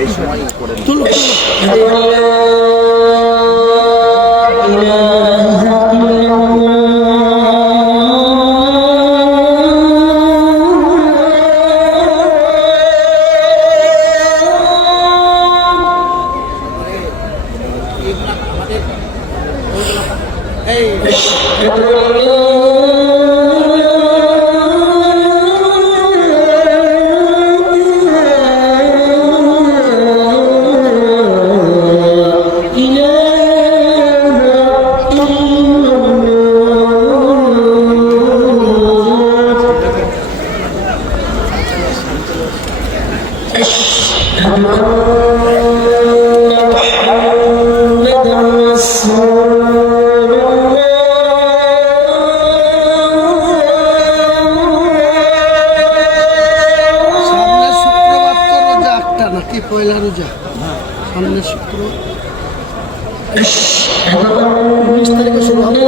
এই সময় করে পয়লা রোজা সামনে শুক্র 19 তারিখে শুরু হবে।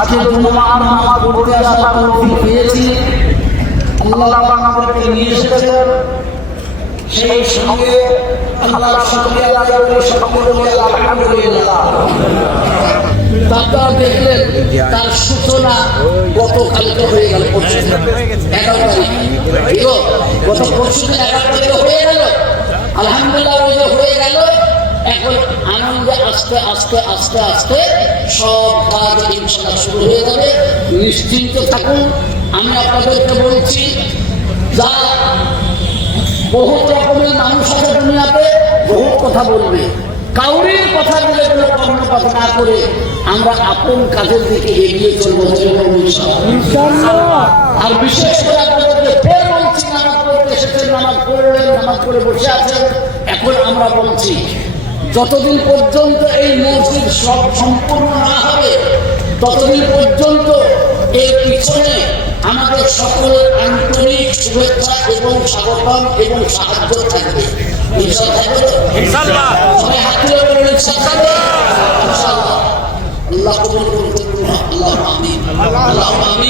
আজকে জুমার নামাজ পড়তে আসার তৌফিক পেয়েছি। আল্লাহ পাক আমাদেরকে নিয়ে এসেছেন, সেই সঙ্গে আল্লাহর শুকরিয়া আদায় করে সকলে বলে আলহামদুলিল্লাহ। আপনারা দেখলেন তার সূচনা গতকালকে হয়ে গেল, গত পরশু 11 তারিখে হয়ে গেল। আলহামদুলিল্লাহ হয়ে গেল। এখন আনন্দে আস্তে আস্তে আস্তে আস্তে সব কাজ ইনশাআল্লাহ শুরু হয়ে যাবে, নিশ্চিন্ত থাকুন। আমি আপনাদেরকে বলছি, যা বহুত রকমের মানুষ আছে দুনিয়াতে, বহুত কথা বলবে, কাউরির কথা বলে কোনো কর্ণপাত না করে আমরা আপন কাজের দিকে এগিয়ে চলবো। আর বিশেষ করে আপনাদেরকে ফের বলছি, নামাজ পড়তে এসেছেন, নামাজ পড়লেন, নামাজ পড়ে বসে আছেন, এখন আমরা বলছি যতদিন পর্যন্ত এই মসজিদ সব সম্পূর্ণ না হবে ততদিন পর্যন্ত এর পিছনে আমাদের সকলের আন্তরিক শুভেচ্ছা এবং স্বাগতম এবং সাহায্য থাকবে। ইনশাআল্লাহ সবাই হাত তুলে বলুন ইনশাআল্লাহ। আল্লাহ কবুল করুন। আল্লাহ আমিন, আল্লাহ আমিন।